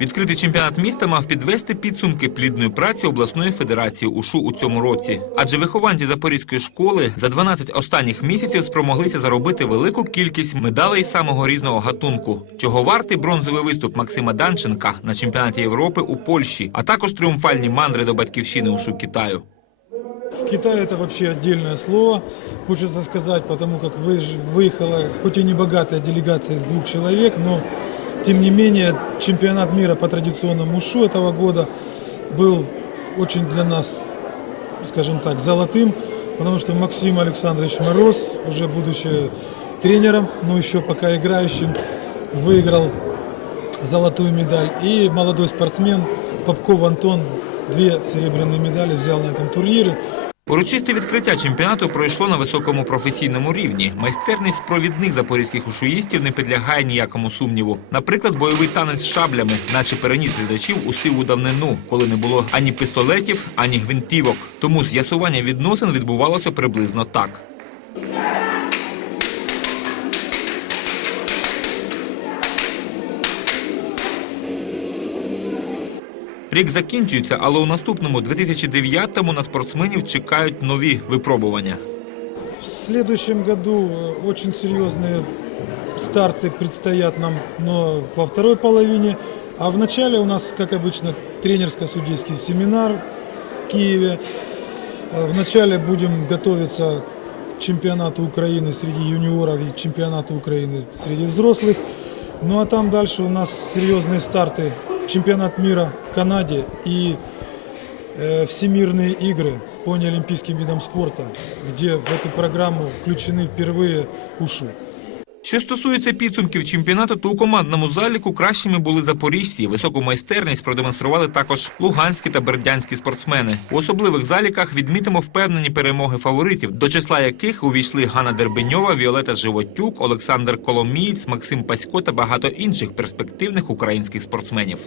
Відкритий чемпіонат міста мав підвести підсумки плідної праці обласної федерації УШУ у цьому році. Адже вихованці Запорізької школи за 12 останніх місяців спромоглися заробити велику кількість медалей самого різного гатунку. Чого вартий бронзовий виступ Максима Данченка на чемпіонаті Європи у Польщі, а також тріумфальні мандри до батьківщини УШУ Китаю. В Китае это вообще отдельное слово, хочется сказать, потому как выж- выехала, хоть и не богатая делегация из двух человек, но тем не менее чемпионат мира по традиционному ушу этого года был очень для нас, скажем так, золотым, потому что Максим Александрович Мороз, уже будучи тренером, но еще пока играющим, выиграл золотую медаль. И молодой спортсмен Попков Антон две серебряные медали взял на этом турнире. Урочисте відкриття чемпіонату пройшло на високому професійному рівні. Майстерність провідних запорізьких ушуїстів не підлягає ніякому сумніву. Наприклад, бойовий танець з шаблями, наче переніс глядачів у сиву давнину, коли не було ані пістолетів, ані гвинтівок. Тому з'ясування відносин відбувалося приблизно так. Рік закінчується, але у наступному 2009-му на спортсменів чекають нові випробування. В следующем году э, очень серьезные старты предстоят нам, но во второй половине. А в начале у нас, как обычно, тренерско-судейский семинар в Киеве. Э, В начале будем готовиться к чемпионату Украины среди юниоров и чемпионату Украины среди взрослых. Ну а там дальше у нас серьезные старты. Чемпионат мира в Канаде и э, всемирные игры по неолимпийским видам спорта, где в эту программу включены впервые УШУ. Що стосується підсумків чемпіонату, то у командному заліку кращими були запоріжці. Високу майстерність продемонстрували також луганські та бердянські спортсмени. У особливих заліках відмітимо впевнені перемоги фаворитів, до числа яких увійшли Ганна Дербеньова, Віолета Животюк, Олександр Коломієць, Максим Пасько та багато інших перспективних українських спортсменів.